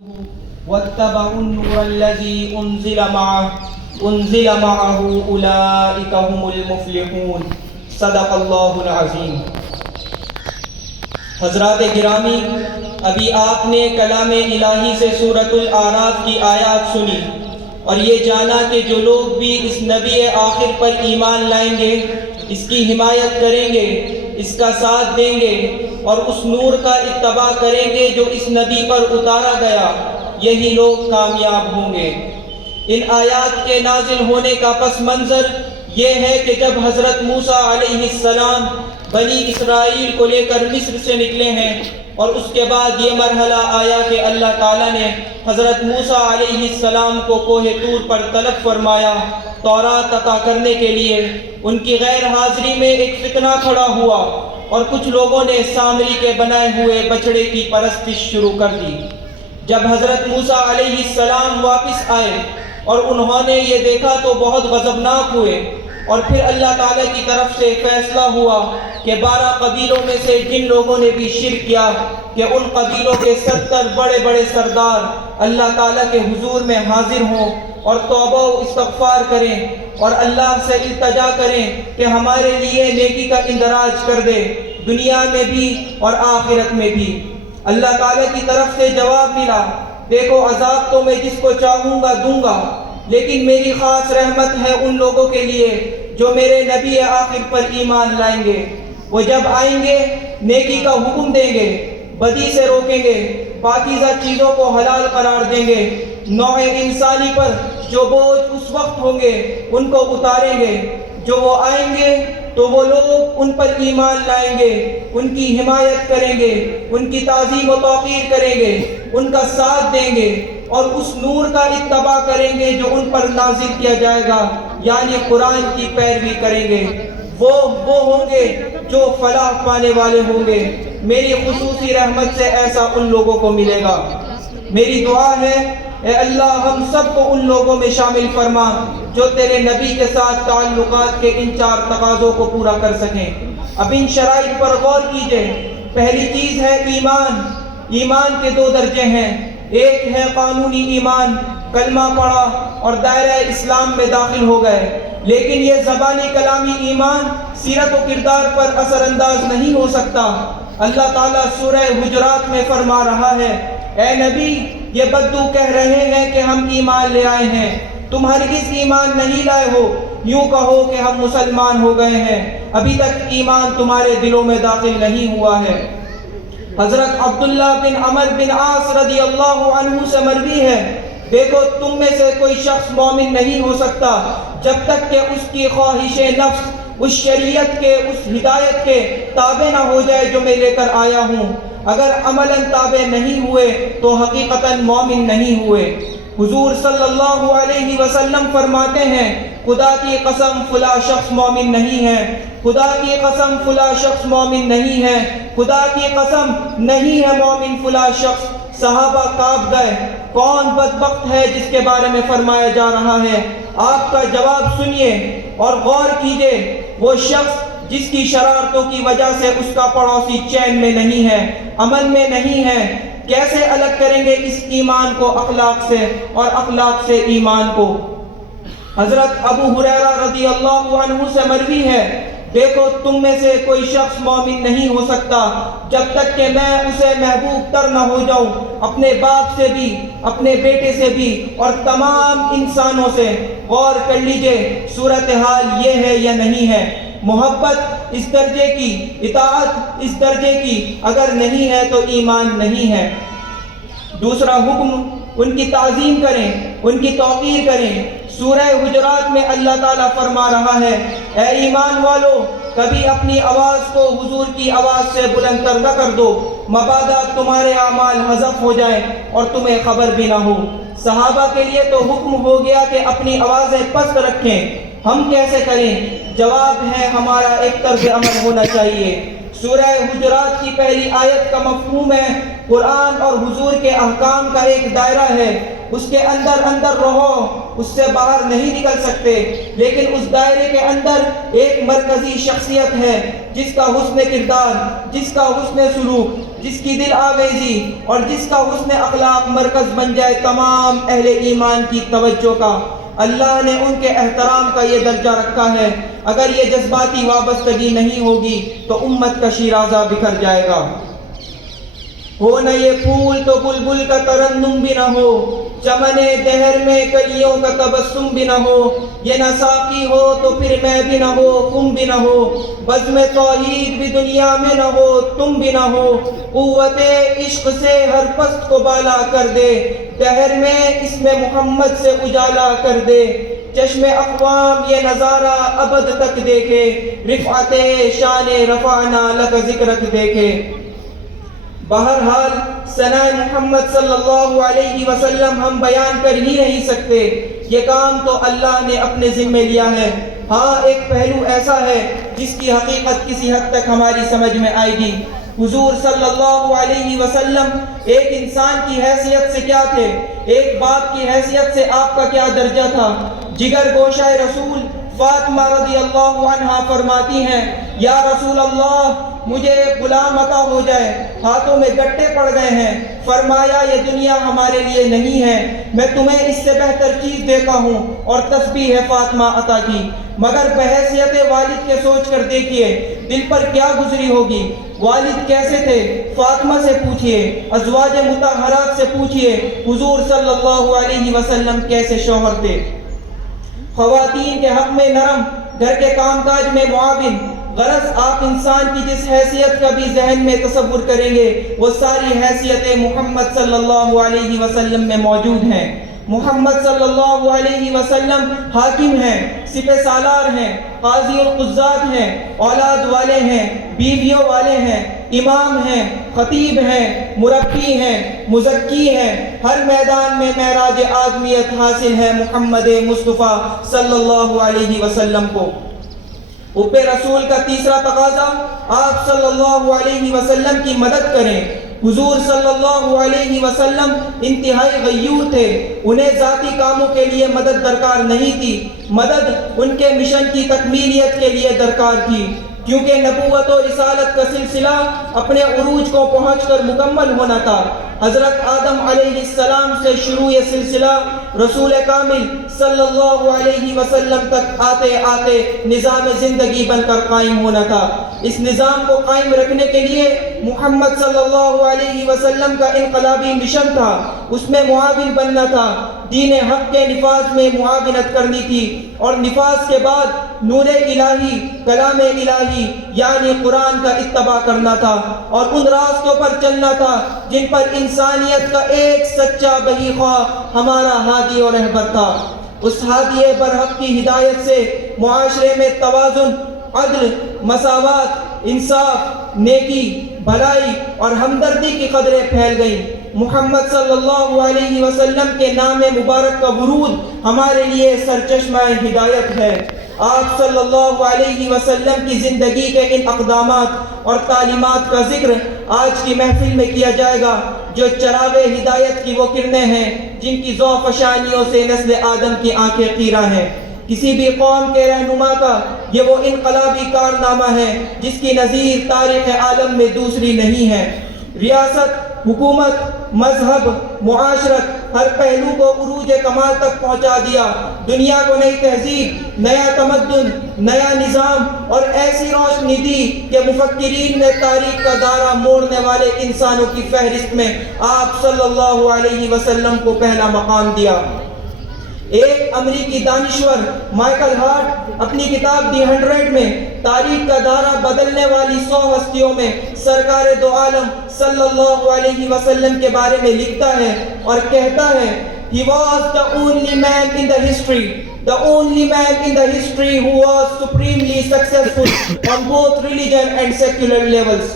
واتبعوا النور الذي أنزل معه أولئك هم المفلحون صدق اللہ العظیم۔ حضرات گرامی، ابھی آپ نے کلام الہی سے سورۃ الاعراف کی آیات سنی اور یہ جانا کہ جو لوگ بھی اس نبی آخر پر ایمان لائیں گے، اس کی حمایت کریں گے، اس کا ساتھ دیں گے اور اس نور کا اتباع کریں گے جو اس نبی پر اتارا گیا، یہی لوگ کامیاب ہوں گے۔ ان آیات کے نازل ہونے کا پس منظر یہ ہے کہ جب حضرت موسیٰ علیہ السلام بنی اسرائیل کو لے کر مصر سے نکلے ہیں اور اس کے بعد یہ مرحلہ آیا کہ اللہ تعالیٰ نے حضرت موسیٰ علیہ السلام کو کوہ طور پر طلب فرمایا تورات عطا کرنے کے لیے۔ ان کی غیر حاضری میں ایک فتنہ کھڑا ہوا اور کچھ لوگوں نے سامری کے بنائے ہوئے بچڑے کی پرستش شروع کر دی۔ جب حضرت موسیٰ علیہ السلام واپس آئے اور انہوں نے یہ دیکھا تو بہت غضبناک ہوئے، اور پھر اللہ تعالیٰ کی طرف سے فیصلہ ہوا کہ 12 قبیلوں میں سے جن لوگوں نے بھی شرک کیا کہ ان قبیلوں کے 70 بڑے بڑے سردار اللہ تعالیٰ کے حضور میں حاضر ہوں اور توبہ و استغفار کریں اور اللہ سے التجا کریں کہ ہمارے لیے نیکی کا اندراج کر دے، دنیا میں بھی اور آخرت میں بھی۔ اللہ تعالیٰ کی طرف سے جواب ملا، دیکھو عذاب تو میں جس کو چاہوں گا دوں گا، لیکن میری خاص رحمت ہے ان لوگوں کے لیے جو میرے نبی آخر پر ایمان لائیں گے۔ وہ جب آئیں گے نیکی کا حکم دیں گے، بدی سے روکیں گے، پاکیزہ چیزوں کو حلال قرار دیں گے، نوع انسانی پر جو بوجھ اس وقت ہوں گے ان کو اتاریں گے۔ جو وہ آئیں گے تو وہ لوگ ان پر ایمان لائیں گے، ان کی حمایت کریں گے، ان کی تعظیم و توقیر کریں گے، ان کا ساتھ دیں گے اور اس نور کا اتباع کریں گے جو ان پر نازل کیا جائے گا، یعنی قرآن کی پیروی کریں گے۔ وہ ہوں گے جو فلاح پانے والے ہوں گے۔ میری خصوصی رحمت سے ایسا ان لوگوں کو ملے گا۔ میری دعا ہے اے اللہ ہم سب کو ان لوگوں میں شامل فرما جو تیرے نبی کے ساتھ تعلقات کے ان 4 تقاضوں کو پورا کر سکیں۔ اب ان شرائط پر غور کیجئے۔ پہلی چیز ہے ایمان۔ ایمان کے 2 درجے ہیں، ایک ہے قانونی ایمان، کلمہ پڑھا اور دائرہ اسلام میں داخل ہو گئے، لیکن یہ زبانی کلامی ایمان سیرت و کردار پر اثر انداز نہیں ہو سکتا۔ اللہ تعالیٰ سورہ حجرات میں فرما رہا ہے، اے نبی یہ بدو کہہ رہے ہیں کہ ہم ایمان لے آئے ہیں، تم ہرگز ایمان نہیں لائے ہو، یوں کہو کہ ہم مسلمان ہو گئے ہیں، ابھی تک ایمان تمہارے دلوں میں داخل نہیں ہوا ہے۔ حضرت عبداللہ بن عمر بن عاص رضی اللہ عنہ سے مروی ہے، دیکھو تم میں سے کوئی شخص مومن نہیں ہو سکتا جب تک کہ اس کی خواہش نفس اس شریعت کے، اس ہدایت کے تابع نہ ہو جائے جو میں لے کر آیا ہوں۔ اگر عملاً تابع نہیں ہوئے تو حقیقتاً مومن نہیں ہوئے۔ حضور صلی اللہ علیہ وسلم فرماتے ہیں، خدا کی قسم فلاں شخص مومن نہیں ہے، خدا کی قسم فلاں شخص مومن نہیں ہے، خدا کی قسم نہیں ہے مومن فلاں شخص۔ صحابہ کانپ گئے، کون بدبخت ہے جس کے بارے میں فرمایا جا رہا ہے؟ آپ کا جواب سنیے اور غور کیجئے، وہ شخص جس کی شرارتوں کی وجہ سے اس کا پڑوسی چین میں نہیں ہے، امن میں نہیں ہے۔ کیسے الگ کریں گے اس ایمان کو اخلاق سے اور اخلاق سے ایمان کو؟ حضرت ابو ہریرہ رضی اللہ عنہ سے مروی ہے، دیکھو تم میں سے کوئی شخص مومن نہیں ہو سکتا جب تک کہ میں اسے محبوب تر نہ ہو جاؤں، اپنے باپ سے بھی، اپنے بیٹے سے بھی اور تمام انسانوں سے۔ غور کر لیجئے صورتحال یہ ہے یا نہیں ہے؟ محبت اس درجے کی، اطاعت اس درجے کی اگر نہیں ہے تو ایمان نہیں ہے۔ دوسرا حکم، ان کی تعظیم کریں، ان کی توقیر کریں۔ سورہ حجرات میں اللہ تعالیٰ فرما رہا ہے، اے ایمان والو کبھی اپنی آواز کو حضور کی آواز سے بلند تر نہ کر دو، مبادا تمہارے اعمال حذف ہو جائیں اور تمہیں خبر بھی نہ ہو۔ صحابہ کے لیے تو حکم ہو گیا کہ اپنی آوازیں پست رکھیں، ہم کیسے کریں؟ جواب ہے ہمارا ایک طرز عمل ہونا چاہیے۔ سورہ حجرات کی پہلی آیت کا مفہوم ہے قرآن اور حضور کے احکام کا ایک دائرہ ہے، اس کے اندر اندر رہو، اس سے باہر نہیں نکل سکتے، لیکن اس دائرے کے اندر ایک مرکزی شخصیت ہے جس کا حسن کردار، جس کا حسن سلوک، جس کی دل آویزی اور جس کا حسن اخلاق مرکز بن جائے تمام اہل ایمان کی توجہ کا۔ اللہ نے ان کے احترام کا یہ درجہ رکھا ہے، اگر یہ جذباتی وابستگی نہیں ہوگی تو امت کا شیرازہ بکھر جائے گا۔ ہو نہ یہ پھول تو بلبل کا ترنم بھی نہ ہو، چمن دہر میں کلیوں کا تبسم بھی نہ ہو، یہ نہ ساقی ہو تو پھر میں بھی نہ ہو، خم بھی نہ ہو، بزم توحید بھی دنیا میں نہ ہو، تم بھی نہ ہو، قوت عشق سے ہر پست کو بالا کر دے، دہر میں اس میں محمد سے اجالا کر دے، چشم اقوام یہ نظارہ ابد تک دیکھے، رفعت شان رفعنا لک ذکرک دیکھے۔ بہرحال ثنا محمد صلی اللہ علیہ وسلم ہم بیان کر ہی نہیں سکتے، یہ کام تو اللہ نے اپنے ذمے لیا ہے۔ ہاں ایک پہلو ایسا ہے جس کی حقیقت کسی حد تک ہماری سمجھ میں آئے گی۔ حضور صلی اللہ علیہ وسلم ایک انسان کی حیثیت سے کیا تھے، ایک باپ کی حیثیت سے آپ کا کیا درجہ تھا۔ جگر گوشہ رسول فاطمہ رضی اللہ عنہا فرماتی ہیں، یا رسول اللہ مجھے ایک غلام عطا ہو جائے، ہاتھوں میں گٹے پڑ گئے ہیں۔ فرمایا یہ دنیا ہمارے لیے نہیں ہے، میں تمہیں اس سے بہتر چیز دیتا ہوں، اور تسبیح ہے فاطمہ عطا کی۔ مگر بحیثیت والد کے سوچ کر دیکھیے دل پر کیا گزری ہوگی۔ والد کیسے تھے فاطمہ سے پوچھئے، ازواج مطہرات سے پوچھئے، حضور صلی اللہ علیہ وسلم کیسے شوہر تھے۔ خواتین کے حق میں نرم، گھر کے کام کاج میں معاون۔ غرض آپ انسان کی جس حیثیت کا بھی ذہن میں تصور کریں گے وہ ساری حیثیتیں محمد صلی اللہ علیہ وسلم میں موجود ہیں۔ محمد صلی اللہ علیہ وسلم حاکم ہیں، سپہ سالار ہیں، قاضی القضات ہیں، اولاد والے ہیں، بیویوں والے ہیں، امام ہیں، خطیب ہیں، مربی ہیں، مزکی ہیں۔ ہر میدان میں معراج آدمیت حاصل ہے محمد مصطفیٰ صلی اللہ علیہ وسلم کو۔ حب رسول کا تیسرا تقاضا آپ صلی اللہ علیہ وسلم کی مدد کریں۔ حضور صلی اللہ علیہ وسلم انتہائی غیور تھے، انہیں ذاتی کاموں کے لیے مدد درکار نہیں تھی، مدد ان کے مشن کی تکمیلیت کے لیے درکار تھی، کیونکہ نبوت و رسالت کا سلسلہ اپنے عروج کو پہنچ کر مکمل ہونا تھا۔ حضرت آدم علیہ السلام سے شروع یہ سلسلہ رسول کامل صلی اللہ علیہ وسلم تک آتے آتے نظام زندگی بن کر قائم ہونا تھا۔ اس نظام کو قائم رکھنے کے لیے محمد صلی اللہ علیہ وسلم کا انقلابی مشن تھا، اس میں معاون بننا تھا، دین حق کے نفاذ میں معاونت کرنی تھی، اور نفاذ کے بعد نور الہی، کلام الہی یعنی قرآن کا اتباع کرنا تھا، اور ان راستوں پر چلنا تھا جن پر انسانیت کا ایک سچا بہی خواہ ہمارا ہادی اور رہبر تھا۔ اس ہادی برحق کی ہدایت سے معاشرے میں توازن، عدل، مساوات، انصاف، نیکی، بھلائی اور ہمدردی کی قدریں پھیل گئیں۔ محمد صلی اللہ علیہ وسلم کے نام مبارک کا ورود ہمارے لیے سرچشمہ ہدایت ہے۔ آپ صلی اللہ علیہ وسلم کی زندگی کے ان اقدامات اور تعلیمات کا ذکر آج کی محفل میں کیا جائے گا، جو چراغ ہدایت کی وہ کرنیں ہیں جن کی ذو فشانیوں سے نسل آدم کی آنکھیں خیرہ ہیں۔ کسی بھی قوم کے رہنما کا یہ وہ انقلابی کارنامہ ہے جس کی نظیر تاریخ عالم میں دوسری نہیں ہے۔ ریاست، حکومت، مذہب، معاشرت، ہر پہلو کو عروج کمال تک پہنچا دیا، دنیا کو نئی تہذیب، نیا تمدن، نیا نظام اور ایسی روشنی دی کہ مفکرین نے تاریخ کا دائرہ موڑنے والے انسانوں کی فہرست میں آپ صلی اللہ علیہ وسلم کو پہلا مقام دیا۔ ایک امریکی دانشور مائیکل ہارٹ اپنی کتاب دی 100 میں تاریخ کا دائرہ بدلنے والی 100 ہستیوں میں سرکار دو عالم صلی اللہ علیہ وسلم کے بارے میں لکھتا ہے اور کہتا ہے He was the only man in the history who was supremely successful on both religion and secular levels.